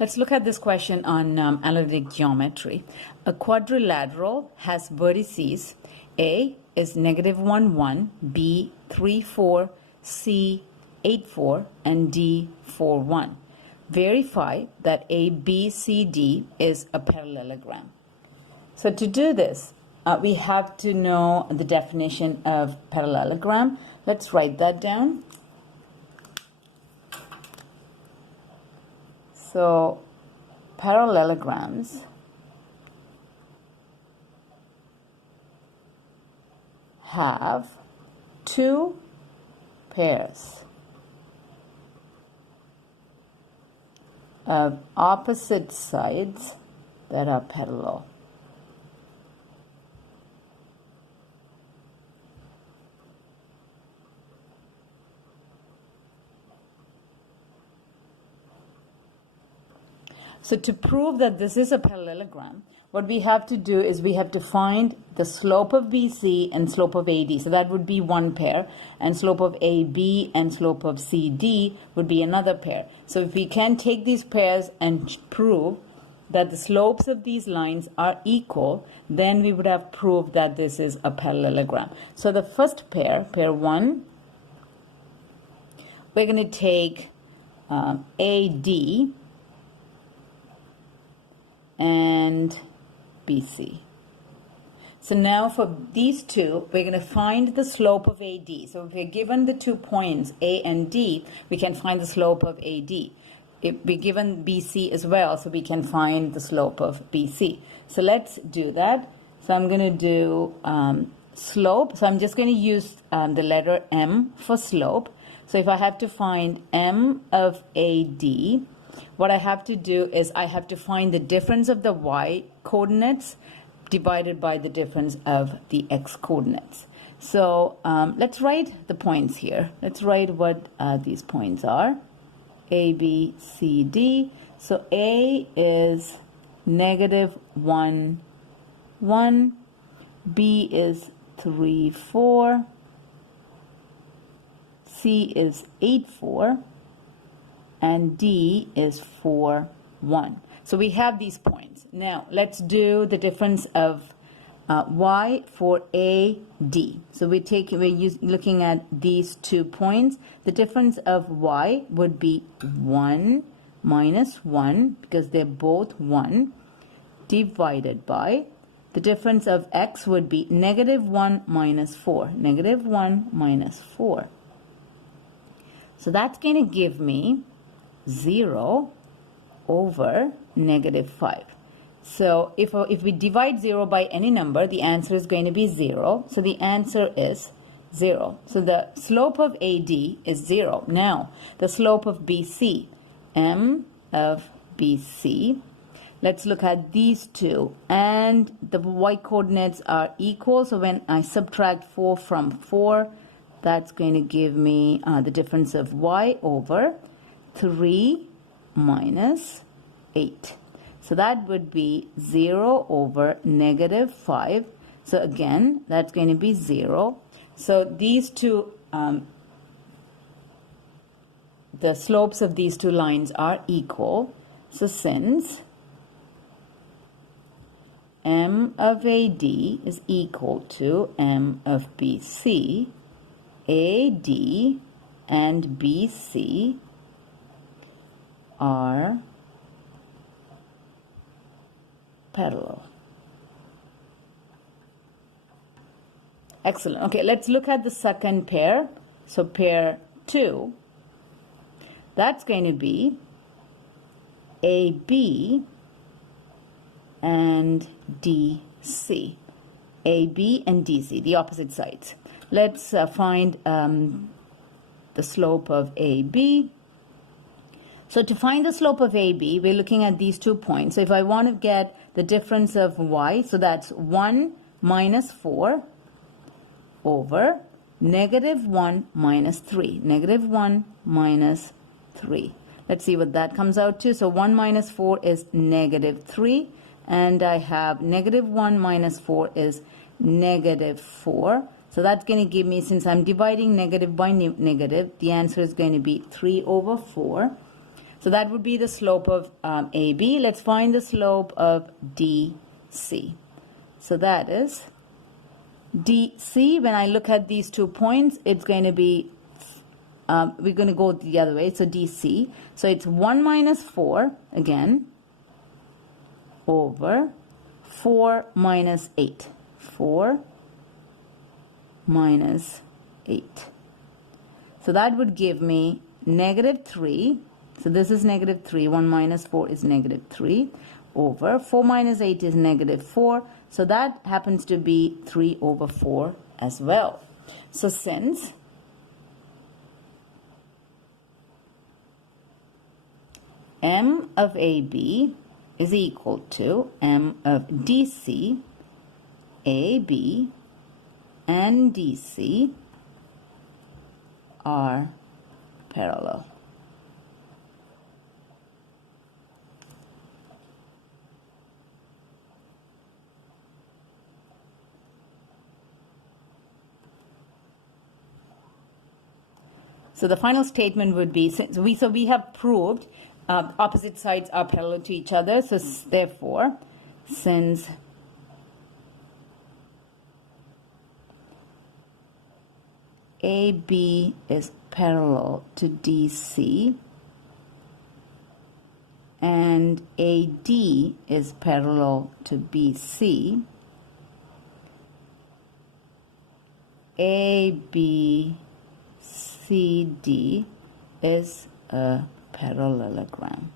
Let's look at this question on analytic geometry. A quadrilateral has vertices. A is -1, 1, B 3, 4, C 8, 4, and D 4, 1. Verify that ABCD is a parallelogram. So to do this, we have to know the definition of parallelogram. Let's write that down. So parallelograms have two pairs of opposite sides that are parallel. So to prove that this is a parallelogram, what we have to do is we have to find the slope of BC and slope of AD. So that would be one pair, and slope of AB and slope of CD would be another pair. So if we can take these pairs and prove that the slopes of these lines are equal, then we would have proved that this is a parallelogram. So the first pair, pair 1, we're going to take AD and BC. So now for these two, we're going to find the slope of AD. So if we're given the 2 points, A and D, we can find the slope of AD. If we're given BC as well, so we can find the slope of BC. So let's do that. So I'm going to do slope. So I'm just going to use the letter M for slope. So if I have to find M of AD, what I have to do is I have to find the difference of the y coordinates divided by the difference of the x coordinates. So let's write the points here. Let's write what these points are. A, B, C, D. So A is -1, 1. B is 3, 4. C is 8, 4. And D is 4, 1. So we have these points. Now let's do the difference of y for AD. So we're looking at these 2 points. The difference of y would be 1 minus 1, because they're both 1, divided by the difference of x would be -1 minus 4. -1 minus 4. So that's going to give me 0 over -5. So if we divide 0 by any number, the answer is going to be 0. So the answer is 0. So the slope of AD is 0. Now, the slope of BC, M of BC, let's look at these two. And the y coordinates are equal. So when I subtract 4 from 4, that's going to give me the difference of y over 3 minus 8. So that would be 0 over -5. So again, that's going to be 0. So these two, the slopes of these two lines are equal. So since M of AD is equal to M of BC, AD and BC are parallel. Excellent. Okay, let's look at the second pair. So pair 2, that's going to be AB and DC. AB and DC, the opposite sides. Let's find the slope of AB. So to find the slope of AB, we're looking at these 2 points. So if I want to get the difference of y, so that's 1 minus 4 over -1 minus 3. -1 minus 3. Let's see what that comes out to. So 1 minus 4 is -3. And I have -1 minus 4 is -4. So that's going to give me, since I'm dividing negative by negative, the answer is going to be 3 over 4. So that would be the slope of AB. Let's find the slope of DC. So that is DC. When I look at these 2 points, it's going to be, we're going to go the other way. So DC. So it's 1 minus 4 again over 4 minus 8. 4 minus 8. So that would give me negative 3. So this is negative 3. 1 minus 4 is negative 3 over 4 minus 8 is negative 4. So that happens to be 3 over 4 as well. So since M of AB is equal to M of DC, AB and DC are parallel. So the final statement would be, so we have proved opposite sides are parallel to each other. So therefore, since AB is parallel to DC and AD is parallel to BC, ABCD is a parallelogram.